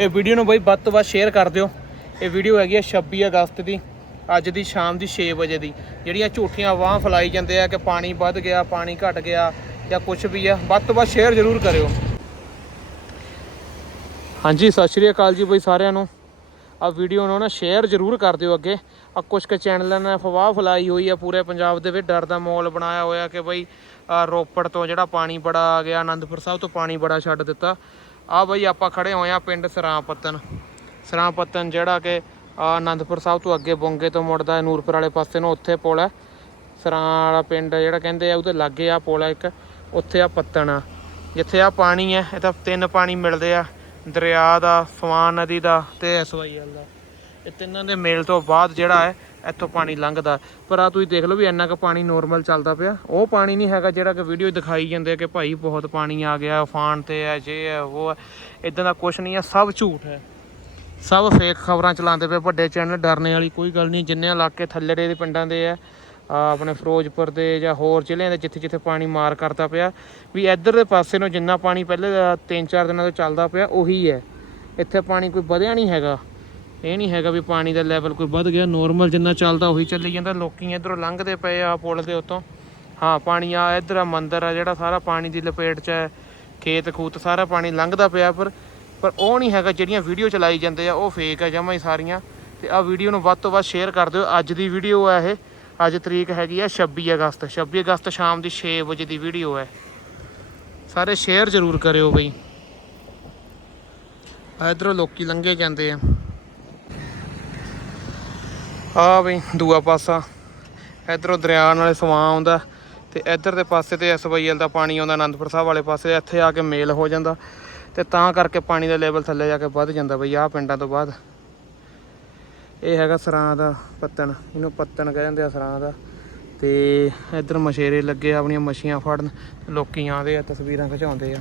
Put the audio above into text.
ਇਹ ਵੀਡੀਓ ਨੂੰ ਬਈ ਵੱਧ ਤੋਂ ਵੱਧ ਸ਼ੇਅਰ ਕਰ ਦਿਓ। ਇਹ ਵੀਡੀਓ ਹੈਗੀ ਆ 26 ਅਗਸਤ ਦੀ, ਅੱਜ ਦੀ ਸ਼ਾਮ ਦੀ 6 ਵਜੇ ਦੀ। ਜਿਹੜੀਆਂ ਝੂਠੀਆਂ ਆਵਾਜ਼ ਫਲਾਈ ਜਾਂਦੇ ਆ ਕਿ ਪਾਣੀ ਵੱਧ ਗਿਆ, ਪਾਣੀ ਘਟ ਗਿਆ ਜਾਂ ਕੁਝ ਵੀ ਆ, ਵੱਧ ਤੋਂ ਵੱਧ ਸ਼ੇਅਰ ਜ਼ਰੂਰ ਕਰਿਓ। ਹਾਂਜੀ, ਸਤਿ ਸ਼੍ਰੀ ਅਕਾਲ ਜੀ ਬਈ ਸਾਰਿਆਂ ਨੂੰ। ਆ ਵੀਡੀਓ ਨੂੰ ਨਾ ਸ਼ੇਅਰ ਜ਼ਰੂਰ ਕਰ ਦਿਓ ਅੱਗੇ। ਆ ਕੁਝ ਕੁ ਚੈਨਲਾਂ ਨੇ ਅਫਵਾਹ ਫੈਲਾਈ ਹੋਈ ਆ ਪੂਰੇ ਪੰਜਾਬ ਦੇ ਵਿੱਚ। ਡਰ ਦਾ ਮਾਹੌਲ ਬਣਾਇਆ ਹੋਇਆ ਕਿ ਬਈ ਰੋਪੜ ਤੋਂ ਜਿਹੜਾ ਪਾਣੀ ਬੜਾ ਆ ਗਿਆ, ਆਨੰਦਪੁਰ ਸਾਹਿਬ ਤੋਂ ਪਾਣੀ ਬੜਾ ਛੱਡ ਦਿੱਤਾ। ਆ ਬਈ ਆਪਾਂ ਖੜੇ ਹੋਏ ਆ ਪਿੰਡ ਸਰਾਂਪਤਨ। ਸਰਾਂਪਤਨ ਜਿਹੜਾ ਕਿ ਆਹ ਆਨੰਦਪੁਰ ਸਾਹਿਬ ਤੋਂ ਅੱਗੇ ਬੋਂਗੇ ਤੋਂ ਮੁੜਦਾ ਹੈ, ਨੂਰਪੁਰ ਵਾਲੇ ਪਾਸੇ ਨੂੰ ਉੱਥੇ ਪੁਲ ਹੈ। ਸਰਾਂ ਵਾਲਾ ਪਿੰਡ ਜਿਹੜਾ ਕਹਿੰਦੇ ਆ, ਉਹਦੇ ਲਾਗੇ ਆ ਪੁਲ ਹੈ ਇੱਕ। ਉੱਥੇ ਆ ਪੱਤਣ ਆ। ਜਿੱਥੇ ਆ ਪਾਣੀ ਹੈ ਇਹ ਤਾਂ ਤਿੰਨ ਪਾਣੀ ਮਿਲਦੇ ਆ। ਦਰਿਆ ਦਾ, ਸਵਾਨ ਨਦੀ ਦਾ ਤੇ ਐਸਵਾਈਐਲ ਦਾ। ਇਹ ਤਿੰਨਾਂ ਦੇ ਮੇਲ ਤੋਂ ਬਾਅਦ ਜਿਹੜਾ ਹੈ, ਇੱਥੋਂ ਪਾਣੀ ਲੰਘਦਾ। ਪਰ ਆ ਤੁਸੀਂ ਦੇਖ ਲਓ ਵੀ ਇੰਨਾ ਕੁ ਪਾਣੀ ਨੋਰਮਲ ਚੱਲਦਾ ਪਿਆ। ਉਹ ਪਾਣੀ ਨਹੀਂ ਹੈਗਾ ਜਿਹੜਾ ਕਿ ਵੀਡੀਓ ਦਿਖਾਈ ਜਾਂਦੇ ਕਿ ਭਾਈ ਬਹੁਤ ਪਾਣੀ ਆ ਗਿਆ ਫਾਨ ਤੇ ਹੈ, ਜੇ ਹੈ, ਉਹ ਹੈ। ਇਦਾਂ ਦਾ ਕੁਝ ਨਹੀਂ ਹੈ, ਸਭ ਝੂਠ ਹੈ। ਸਭ ਫੇਕ ਖਬਰਾਂ ਚਲਾਉਂਦੇ ਪਏ, ਵੱਡੇ ਚੈਨਲ ਡਰਨੇ ਵਾਲੀ ਕੋਈ ਗੱਲ ਨਹੀਂ। ਜਿੰਨੇ ਇਲਾਕੇ ਥੱਲੜੇ ਦੇ ਪਿੰਡਾਂ ਦੇ ਹੈ ਆਪਣੇ ਫਿਰੋਜ਼ਪੁਰ ਦੇ ਜਾਂ ਹੋਰ ਜ਼ਿਲ੍ਹਿਆਂ ਦੇ ਜਿੱਥੇ ਜਿੱਥੇ ਪਾਣੀ ਮਾਰ ਕਰਦਾ ਪਿਆ। ਵੀ ਇੱਧਰ ਦੇ ਪਾਸੇ ਨੂੰ ਜਿੰਨਾ ਪਾਣੀ ਪਹਿਲੇ 3-4 ਦਿਨਾਂ ਤੋਂ ਚੱਲਦਾ ਪਿਆ, ਉਹੀ ਹੈ। ਇੱਥੇ ਪਾਣੀ ਕੋਈ ਵਧਿਆ ਨਹੀਂ ਹੈਗਾ। ਇਹ ਨਹੀਂ ਹੈਗਾ ਵੀ ਪਾਣੀ ਦਾ ਲੈਵਲ ਕੋਈ ਵੱਧ ਗਿਆ ਨੋਰਮਲ ਜਿੰਨਾ ਚੱਲਦਾ ਉਹੀ ਚੱਲੀ ਜਾਂਦਾ। ਲੋਕੀ ਇਧਰੋਂ ਲੰਘਦੇ ਪਏ ਆ ਪੁਲ ਦੇ ਉੱਤੋਂ। ਹਾਂ, ਪਾਣੀ ਆ, ਇਧਰ ਆ ਮੰਦਰ ਆ ਜਿਹੜਾ ਸਾਰਾ ਪਾਣੀ ਦੀ ਲਪੇਟ 'ਚ ਹੈ, ਖੇਤ ਖੂਤ ਸਾਰਾ ਪਾਣੀ ਲੰਘਦਾ ਪਿਆ ਪਰ ਪਰ ਉਹ ਨਹੀਂ ਹੈਗਾ, ਜਿਹੜੀਆਂ ਵੀਡੀਓ ਚਲਾਈ ਜਾਂਦੇ ਆ, ਉਹ ਫੇਕ ਆ, ਜਮਾਂ ਹੀ ਸਾਰੀਆਂ। ਤੇ ਆ ਵੀਡੀਓ ਨੂੰ ਵੱਧ ਤੋਂ ਵੱਧ ਸ਼ੇਅਰ ਕਰ ਦਿਓ। ਅੱਜ ਦੀ ਵੀਡੀਓ ਆ ਇਹ। ਅੱਜ ਤਰੀਕ ਹੈਗੀ ਆ 26 ਅਗਸਤ। 26 ਅਗਸਤ ਸ਼ਾਮ ਦੀ 6 ਵਜੇ ਦੀ ਵੀਡੀਓ ਹੈ ਸਾਰੇ ਸ਼ੇਅਰ ਜ਼ਰੂਰ ਕਰਿਓ ਬਈ। ਆ ਇਧਰੋਂ ਲੋਕੀ ਲੰਘੇ ਜਾਂਦੇ ਆ। ਆ ਬਈ, ਦੂਆ ਪਾਸਾ। ਇਧਰੋਂ ਦਰਿਆ ਨਾਲੇ ਸਵਾਂ ਆਉਂਦਾ ਤੇ ਇਧਰ ਦੇ ਪਾਸੇ ਤੇ ਐਸਵਾਈਐਲ ਦਾ ਪਾਣੀ ਆਉਂਦਾ ਆਨੰਦਪੁਰ ਸਾਹਿਬ ਵਾਲੇ ਪਾਸੇ, ਇੱਥੇ ਆ ਕੇ ਮੇਲ ਹੋ ਜਾਂਦਾ ਤੇ ਤਾਂ ਕਰਕੇ ਪਾਣੀ ਦਾ ਲੈਵਲ ਥੱਲੇ ਜਾ ਕੇ ਵੱਧ ਜਾਂਦਾ ਬਈ, ਆਹ ਪਿੰਡਾਂ ਤੋਂ ਬਾਅਦ। ਇਹ ਹੈਗਾ ਸਰਾਂ ਦਾ ਪੱਤਣ, ਇਹਨੂੰ ਪੱਤਣ ਕਹਿ ਕਹਿੰਦੇ ਆ ਸਰਾਂ ਦਾ ਤੇ ਇਧਰ ਮਸ਼ੇਰੇ ਲੱਗੇ ਆਪਣੀਆਂ ਮੱਛੀਆਂ ਫੜਨ, ਲੋਕੀ ਆਉਂਦੇ ਆ, ਤਸਵੀਰਾਂ ਖਿਚਾਉਂਦੇ ਆ।